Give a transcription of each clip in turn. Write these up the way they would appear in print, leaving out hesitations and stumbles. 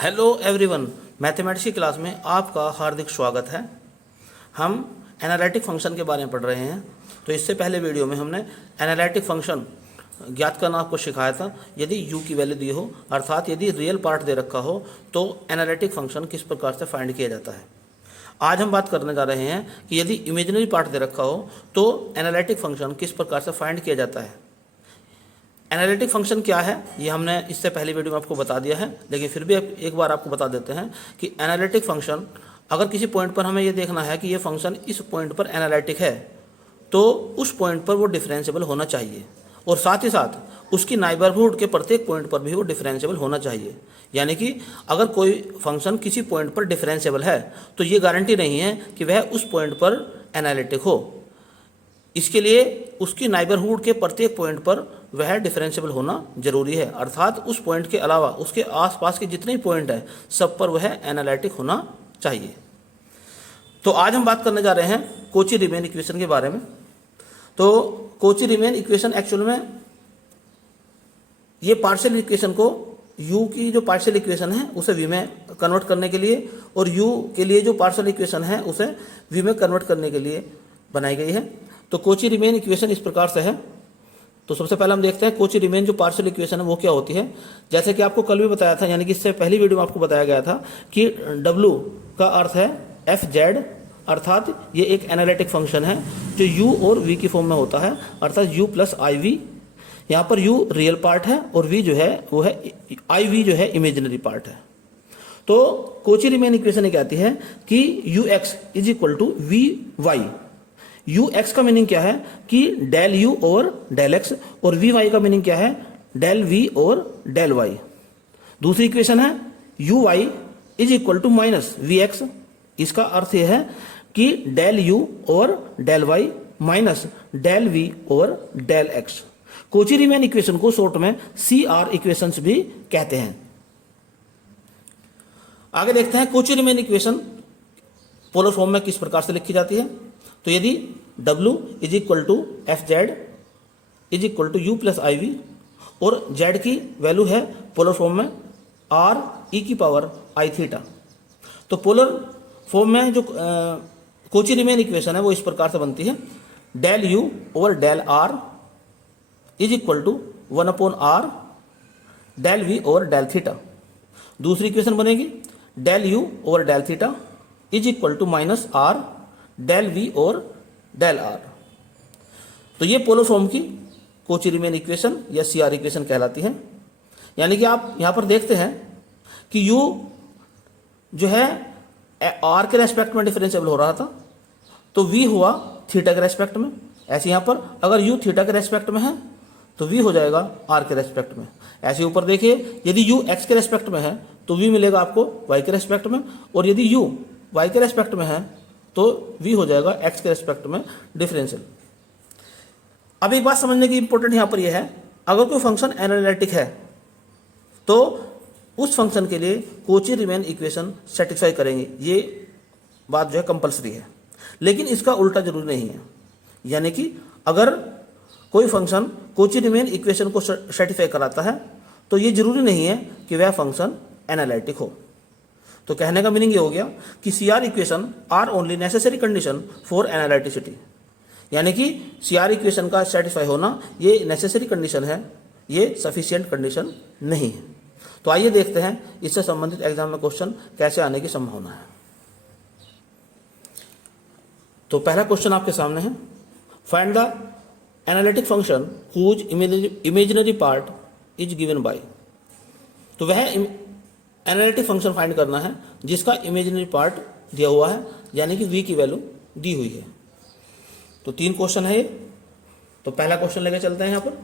Hello everyone, mathematics की class में आपका हार्दिक स्वागत है। हम एनालिटिक फंक्शन के बारे में पढ़ रहे हैं। तो इससे पहले वीडियो में हमने एनालिटिक फंक्शन ज्ञात करना आपको सिखाया था। यदि u की वैल्यू दी हो, अर्थात यदि रियल पार्ट दे रखा हो, तो एनालिटिक फंक्शन किस प्रकार से फाइंड किया जाता है। आज हम बात करने जा रहे हैं कि यदि इमेजिनरी पार्ट दे रखा हो तो एनालिटिक फंक्शन किस प्रकार से फाइंड किया जाता है। एनालिटिक फंक्शन क्या है ये हमने इससे पहले वीडियो में आपको बता दिया है, लेकिन फिर भी एक बार आपको बता देते हैं कि एनालिटिक फंक्शन, अगर किसी पॉइंट पर हमें ये देखना है कि ये फंक्शन इस पॉइंट पर एनालिटिक है, तो उस पॉइंट पर वो डिफरेंशिएबल होना चाहिए और साथ ही साथ उसकी नाइबरहुड के प्रत्येक पॉइंट पर भी वो डिफरेंशिएबल होना चाहिए। यानी कि अगर कोई फंक्शन किसी पॉइंट पर डिफरेंशिएबल है तो ये गारंटी नहीं है कि वह उस पॉइंट पर एनालिटिक हो। इसके लिए उसकी नाइबरहुड के प्रत्येक पॉइंट पर वह डिफरेंशिएबल होना जरूरी है, अर्थात उस पॉइंट के अलावा उसके आसपास के जितने भी पॉइंट हैं सब पर वह एनालिटिक होना चाहिए। तो आज हम बात करने जा रहे हैं कोची रीमैन इक्वेशन के बारे में। तो कोची रीमैन इक्वेशन एक्चुअल में ये पार्शियल इक्वेशन को u की जो पार्शियल इक्वेशन है उसे v में कन्वर्ट करने के लिए और u के लिए जो पार्शियल इक्वेशन है उसे v में कन्वर्ट करने के लिए बनाई गई है। तो कोची रीमैन इक्वेशन इस प्रकार से है। तो सबसे पहले हम देखते हैं कोची रीमैन जो पार्शियल इक्वेशन है वो क्या होती है। जैसे कि आपको कल भी बताया था, यानी कि इससे पहली वीडियो में आपको बताया गया था कि W का अर्थ है FZ, अर्थात ये एक एनालिटिक फंक्शन है जो u और v की फॉर्म में होता है, अर्थात u प्लस IV। यहाँ पर u रियल पार्ट है और v जो है वो है IV जो है इमेजिनरी पार्ट है। तो कोची रीमैन इक्वेशन ये कहती है कि ux is equal to vy। ux का मीनिंग क्या है कि डेल u और डेल x, और vy का मीनिंग क्या है डेल v और डेल y। दूसरी इक्वेशन है uy is equal to minus vx। इसका अर्थ यह है कि डेल u और del y minus del v और del x। Cauchy Riemann equation को शॉर्ट में CR इक्वेशंस भी कहते हैं। आगे देखते हैं Kochi Riemann equation polar form में किस प्रकार से लिखी जाती है। तो यदि W is equal to FZ is equal to U plus IV और Z की वैल्यू है पोलर फॉर्म में R e की पावर I थीटा, तो पोलर फॉर्म में जो कोची रीमैन इक्वेशन है वो इस प्रकार से बनती है del U over del R is equal to 1/r del V over del theta. दूसरी इक्वेशन बनेगी del U over del theta is equal to minus R del V और डेल R। तो ये पोलर फॉर्म की Cauchy Riemann equation या CR equation कहलाती है। यानी कि आप यहां पर देखते हैं कि U जो है R के रेस्पेक्ट में डिफरेंशिएबल हो रहा था, तो V हुआ थीटा के रेस्पेक्ट में। ऐसे यहां पर अगर U थीटा के रेस्पेक्ट में है तो V हो जाएगा R के रेस्पेक्ट में। ऐसे ऊपर देखिए, यदि U x के रेस्पेक्ट में है तो V मिलेगा आपको y के रेस्पेक्ट में, और यदि U y के रेस्पेक्ट में है तो v हो जाएगा x के रेस्पेक्ट में डिफरेंशियल। अब एक बात समझने की इंपॉर्टेंट यहां पर यह है, अगर कोई फंक्शन एनालिटिक है तो उस फंक्शन के लिए कोची रीमैन इक्वेशन सेटिस्फाई करेंगे, ये बात जो है कंपलसरी है। लेकिन इसका उल्टा जरूरी नहीं है। यानी कि अगर कोई फंक्शन कोची रीमैन इक्वेशन को सेटिस्फाई कराता है तो ये जरूरी नहीं है कि वह फंक्शन एनालिटिक हो। तो कहने का मीनिंग ये हो गया कि CR equation are only necessary condition for analyticity. यानी कि CR इक्वेशन का सेटिस्फाई होना ये नेसेसरी कंडीशन है, ये सफिशिएंट कंडीशन नहीं है। तो आइए देखते हैं इससे संबंधित एग्जाम में क्वेश्चन कैसे आने की संभावना है। तो पहला क्वेश्चन आपके सामने है, find the analytic function whose imaginary part is given by. तो वह एनालिटिक फंक्शन फाइंड करना है जिसका इमेजिनरी पार्ट दिया हुआ है, यानी कि v की वैल्यू दी हुई है। तो 3 क्वेश्चन है ये। तो पहला क्वेश्चन लेके चलते हैं यहां पर।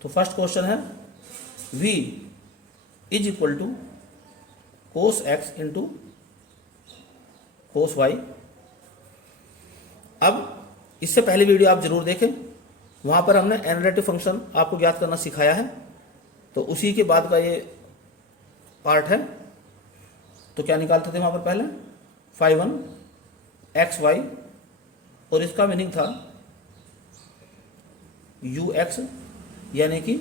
तो फर्स्ट क्वेश्चन है v is equal to cos x into cos y। अब इससे पहले वीडियो आप जरूर देखें, वहां पर हमने एनालिटिक फंक्शन आपको ज्ञात करना सिखाया है। तो उसी के बाद का ये पार्ट है। तो क्या निकालते थे वहां पर पहले phi1 xy, और इसका मीनिंग था ux, यानी कि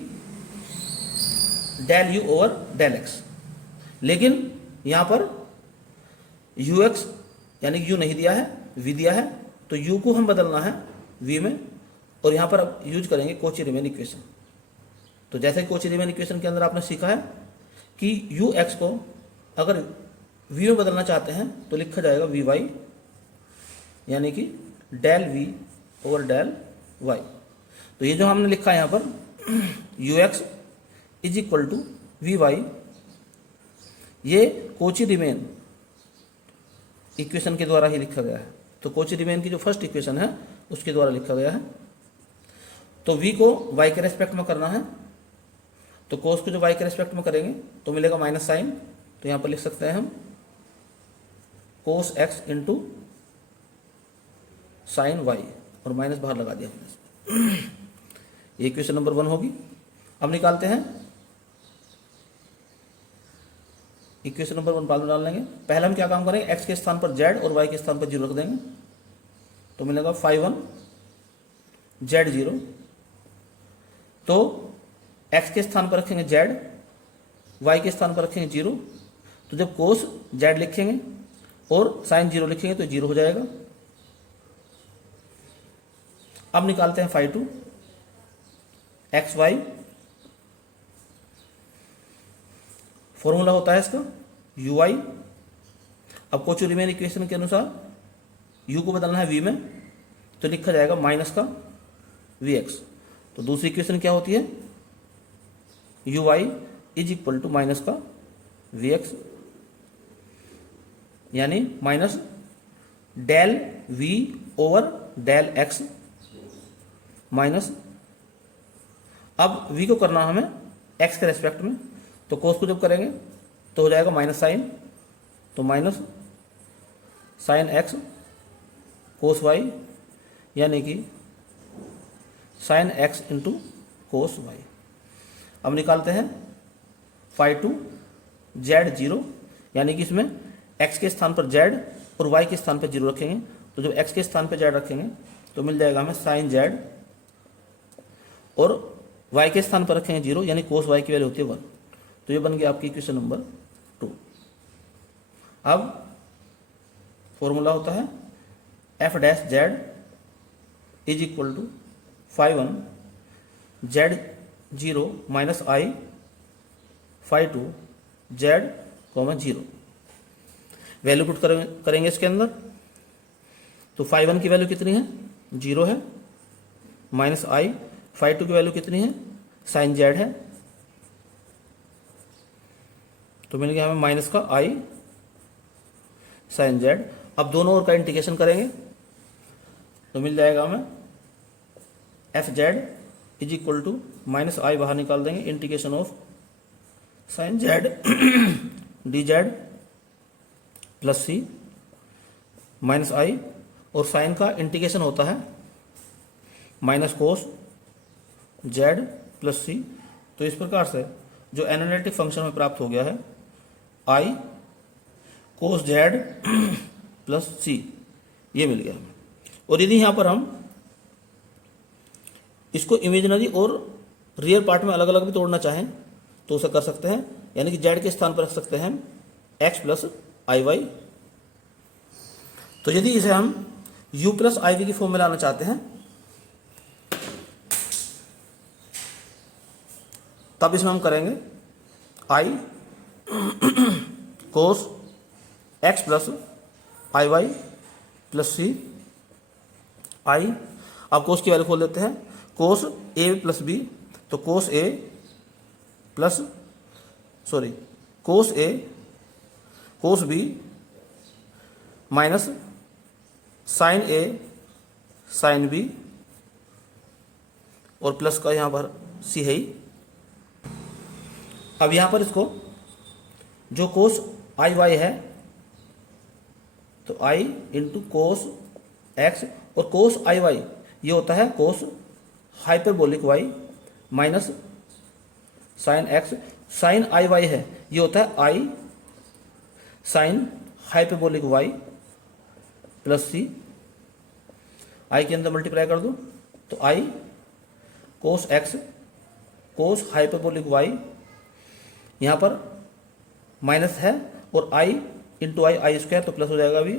del u over del x। लेकिन यहाँ पर यू एक्स यानी कि यू नहीं दिया है, वी दिया है, तो यू को हम बदलना है वी में, और यहाँ पर अब यूज करेंगे कॉची रीमैन इक्वेशन। तो जैसे कॉची रीमैन इक्वेशन के अंदर आपने सीखा है कि यू एक्स को अगर वी में बदलना चाहते हैं तो लिखा जाएगा वी वाई, यानी कि del V over del Y. तो ये जो हमने लिखा है यहाँ पर U X is equal to V Y, ये कॉची रीमैन इक्वेशन के द्वारा ही लिखा गया है। तो कॉची रीमैन की जो फर्स्ट इक्वेशन है उसके द्वारा लिखा गया है। तो v को y के रेस्पेक्ट में करना है, तो कोस को जो y के रेस्पेक्ट में करेंगे तो मिलेगा माइनस साइन, तो यहाँ पर लिख सकते हैं हम कोस x इंटू साइन वाई, और माइनस बाहर लगा दिया हमने। ये इक्वेशन नंबर 1 होगी। अब निकालते हैं इक्वेशन नंबर 1 बाद में डाल लेंगे। पहले हम क्या काम करेंगे, x के स्थान पर z और y के स्थान पर 0 रख देंगे, तो मिलेगा 5 1 z0। तो x के स्थान पर रखेंगे z, y के स्थान पर रखेंगे 0, तो जब कोस z लिखेंगे और साइन 0 लिखेंगे तो 0 हो जाएगा। अब निकालते हैं फाई 2 एक्स वाई, फॉर्मूला होता है इसका यू वाई। अब कॉची रीमैन इक्वेशन के अनुसार u को बदलना है v में, तो लिखा जाएगा माइनस का vx। तो दूसरी इक्वेशन क्या होती है, U Y is equal to minus का vx, यानी minus del v over del x minus, अब v को करना हमें x के रेस्पेक्ट में, तो कोस को जब करेंगे तो हो जाएगा माइनस साइन, तो minus sine x cos y, यानी कि sine x into cos y। अब निकालते हैं फाई 2 z0, यानी कि इसमें x के स्थान पर z और y के स्थान पर 0 रखेंगे, तो जब x के स्थान पर z रखेंगे तो मिल जाएगा हमें साइन z, और y के स्थान पर रखेंगे 0, यानी कोस y की वैल्यू होती है 1। तो ये बन गया आपकी इक्वेशन नंबर 2। अब फॉर्मूला होता है F dash Z is equal to 5 1 z0 minus I phi 2 z comma 0। Value put करेंगे इसके अंदर, तो फाई 1 की वैल्यू कितनी है, 0 है, माइनस आई फाई 2 की वैल्यू कितनी है, साइन z है, तो मिल गया हमें माइनस का आई साइन z। अब दोनों ओर का इंटीग्रेशन करेंगे तो मिल जाएगा हमें F Z is equal to minus I बाहर निकाल देंगे, integration of sine Z D Z plus C minus I, और साइन का इंटीग्रेशन होता है minus cos Z plus C. तो इस प्रकार से जो एनालिटिक फंक्शन में प्राप्त हो गया है आई कोस जेड प्लस सी, ये मिल गया हमें। और यदि यहाँ पर हम इसको इमेजिनरी और रियल पार्ट में अलग अलग भी तोड़ना चाहें तो उसे कर सकते हैं, यानी कि जेड के स्थान पर रख सकते हैं एक्स प्लस आई वाई। तो यदि इसे हम यू प्लस आई वी की फॉर्म में लाना चाहते हैं तब इसमें हम करेंगे आई cos x plus I Y plus C आई। अब कोस की वैल्यू खोल देते हैं, कोस ए प्लस बी, तो cos A plus cos B minus sine A sine B, और प्लस का यहाँ पर सी है ही। अब यहाँ पर इसको जो कोस आई वाई है तो आई इंटू कोस एक्स, और कोस आई वाई ये होता है cos hyperbolic Y minus sine X, sine I Y है ये होता है I sine hyperbolic Y plus C. I के अंदर मल्टीप्लाई कर दो तो I cos X cos hyperbolic Y, यहाँ पर माइनस है और आई इंटू आई स्क्वायर तो प्लस हो जाएगा अभी,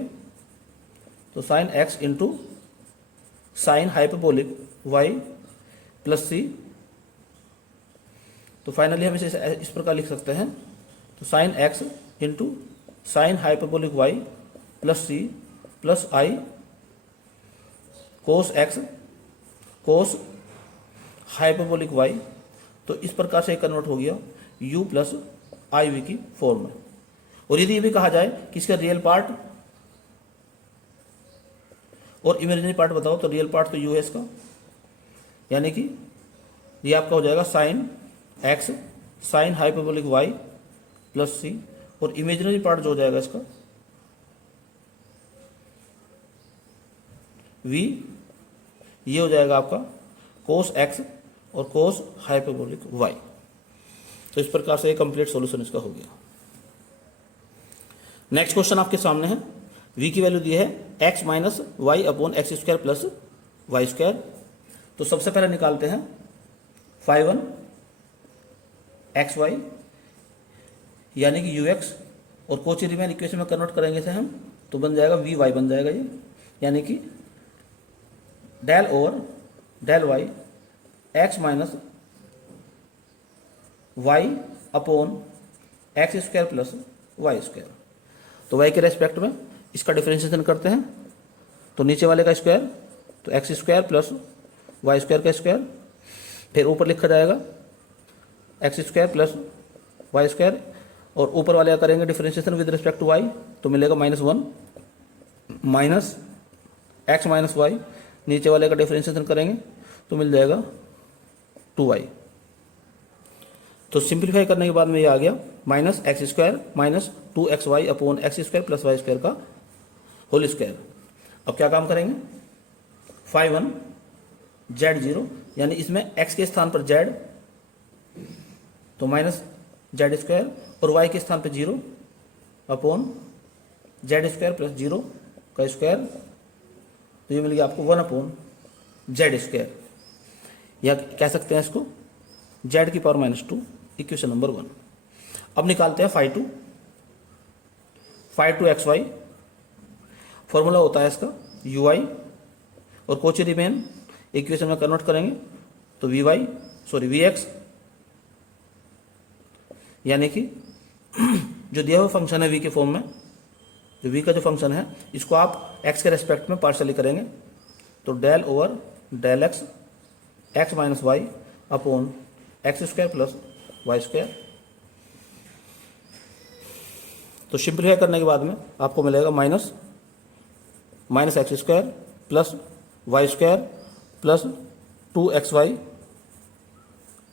तो sine X into sine hyperbolic Y plus C. तो फाइनली हम इसे इस प्रकार लिख सकते हैं, तो sine X into sine hyperbolic Y plus C plus I cos X cos hyperbolic Y. तो इस प्रकार से कन्वर्ट हो गया u प्लस आई वी की फॉर्म में। और यदि ये भी कहा जाए कि इसका रियल पार्ट और इमेजिनरी पार्ट बताओ, तो रियल पार्ट तो u है इसका, यानी कि ये आपका हो जाएगा sine X sine hyperbolic Y plus C, और इमेजिनरी पार्ट जो हो जाएगा इसका v, ये हो जाएगा आपका कोस एक्स और कोस हाइपरबोलिक वाई। तो इस प्रकार से एक कंप्लीट सॉल्यूशन इसका हो गया। नेक्स्ट क्वेश्चन आपके सामने है, v की वैल्यू दी है x minus Y upon x square plus Y square. तो सबसे पहले निकालते हैं फाई वन एक्स वाई यानी कि यू एक्स, और कोची रीमान इक्वेशन में कन्वर्ट करेंगे इसे हम, तो बन जाएगा वी वाई बन जाएगा ये, यानी कि del over del Y X minus Y upon x square plus Y square. तो वाई के रेस्पेक्ट में इसका डिफरेंशिएशन करते हैं, तो नीचे वाले का स्क्वायर तो X square plus Y square का स्क्वायर, फिर ऊपर लिखा जाएगा X square plus Y square, और ऊपर वाले का करेंगे differentiation with respect to Y, तो मिलेगा -1 माइनस एक्स माइनस वाई, नीचे वाले का डिफरेंशिएशन करेंगे तो मिल जाएगा 2y। तो सिंप्लीफाई करने के बाद में ये आ गया minus x square minus 2xy upon x square plus Y square का होल स्क्वायर। अब क्या काम करेंगे, फाई वन जेड जीरो, यानी इसमें x के स्थान पर z तो माइनस जेड स्क्वायर, और y के स्थान पर 0 अपॉन जेड स्क्वायर प्लस 0 का स्क्वायर, तो ये मिल गया आपको 1 अपॉन जेड स्क्वायर, या कह सकते हैं इसको z की पावर -2, इक्वेशन नंबर 1। अब निकालते हैं phi two X Y, formula होता है इसका यू आई, और कोची रीमान इक्वेशन में कन्वर्ट करेंगे तो वी एक्स, यानी कि जो दिया हुआ फंक्शन है v के फॉर्म में, जो v का जो फंक्शन है इसको आप x के रेस्पेक्ट में पार्शली करेंगे, तो del over del x minus Y upon x square plus Y square. तो सिंप्लीफाई करने के बाद में आपको मिलेगा minus x square plus Y square plus 2xy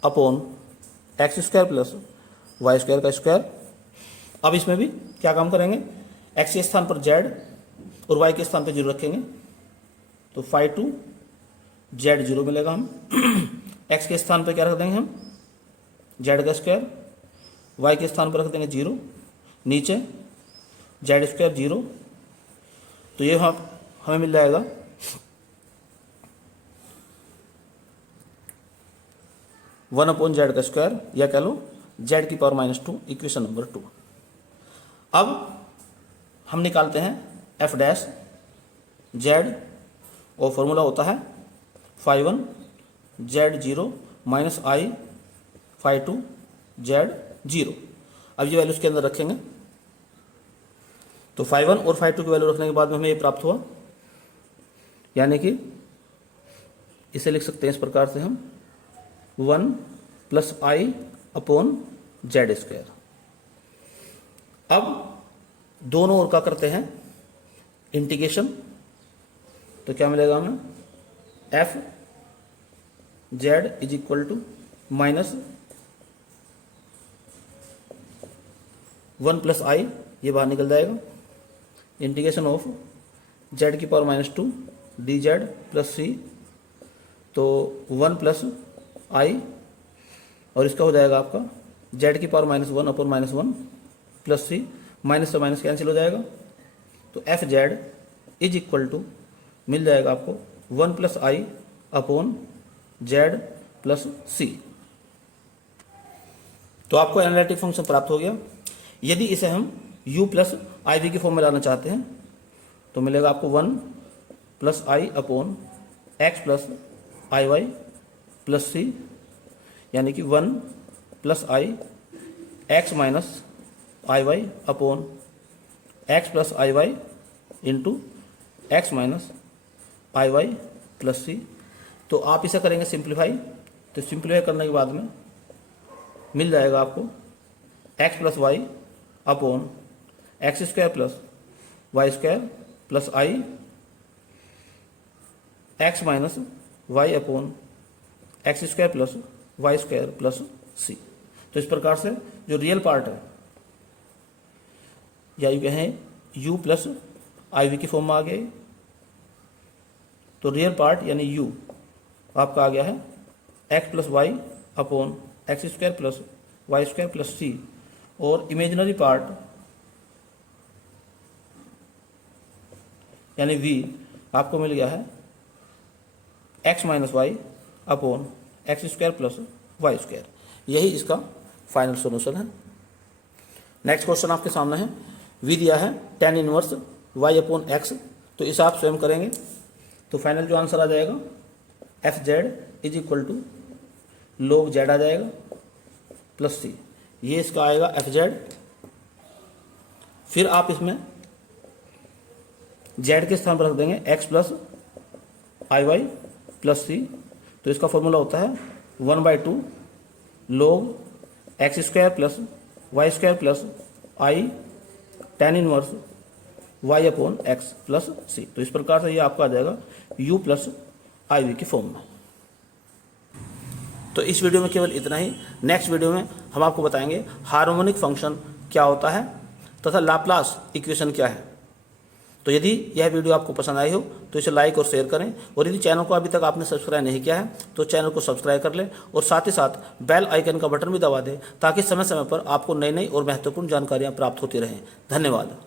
upon x square plus Y square का स्क्वायर। अब इसमें भी क्या काम करेंगे, x के स्थान पर z और y के स्थान पर 0 रखेंगे, तो फाई टू जेड 0 मिलेगा हम x के स्थान पर क्या रख देंगे हम z का स्क्वायर, y के स्थान पर रख देंगे 0, नीचे जेड स्क्वायर 0, तो ये हमें मिल जाएगा वन अपॉन जेड का स्क्वायर, या कह लो z की पावर -2, इक्वेशन नंबर 2। अब हम निकालते हैं f डैश z, और फॉर्मूला होता है फाई वन जेड 0 माइनस आई फाई टू जेड 0। अब ये वैल्यू इसके अंदर रखेंगे, तो फाई वन और फाई टू की वैल्यू रखने के बाद में हमें ये प्राप्त हुआ, यानी कि इसे लिख सकते हैं इस प्रकार से हम 1 plus I upon Z square. अब दोनों ओर का करते हैं इंटीग्रेशन, तो क्या मिलेगा हमें F Z is equal to minus 1 plus I, ये बाहर निकल जाएगा, इंटीग्रेशन ऑफ जेड की power -2 D Z plus C, तो 1 प्लस आई, और इसका हो जाएगा आपका जेड की power -1 upon -1 plus C, minus से माइनस कैंसिल हो जाएगा, तो F Z is equal to मिल जाएगा आपको 1 plus I upon Z plus C. तो आपको एनालिटिक फंक्शन प्राप्त हो गया। यदि इसे हम u प्लस आई वी की फॉर्म में लाना चाहते हैं तो मिलेगा आपको 1 plus I upon X plus I Y plus सी, यानी कि 1 plus I X minus I Y upon X plus I Y into x minus I Y plus C. तो आप इसे करेंगे सिंप्लीफाई, तो सिंप्लीफाई करने के बाद में मिल जाएगा आपको X plus Y upon x square plus Y square plus I X minus Y upon x square plus Y square plus C. तो इस प्रकार से जो रियल पार्ट है या यू कहें u प्लस आई वी की फॉर्म में आ गया, तो रियल पार्ट यानी u आपका आ गया है x plus Y upon x square plus Y square plus C, और इमेजिनरी पार्ट यानी v आपको मिल गया है x minus Y upon x square plus Y square. यही इसका फाइनल सोल्यूशन है। नेक्स्ट क्वेश्चन आपके सामने है, v दिया है tan inverse y upon x, तो इसे आप स्वयं करेंगे तो फाइनल जो आंसर आ जाएगा f Z is equal to log z आ जाएगा प्लस सी, ये इसका आएगा एफ जेड। फिर आप इसमें z के स्थान पर रख देंगे x plus I Y plus C, तो इसका फॉर्मूला होता है 1/2 log X square plus Y square plus I tan inverse y upon X plus C. तो इस प्रकार से ये आपका आ जाएगा u प्लस आई वी की फॉर्म में। तो इस वीडियो में केवल इतना ही। नेक्स्ट वीडियो में हम आपको बताएंगे हार्मोनिक फंक्शन क्या होता है तथा लाप्लास इक्वेशन क्या है। तो यदि यह वीडियो आपको पसंद आई हो तो इसे लाइक और शेयर करें, और यदि चैनल को अभी तक आपने सब्सक्राइब नहीं किया है तो चैनल को सब्सक्राइब कर लें, और साथ ही साथ बेल आइकन का बटन भी दबा दें ताकि समय समय पर आपको नई नई और महत्वपूर्ण जानकारियाँ प्राप्त होती रहें। धन्यवाद।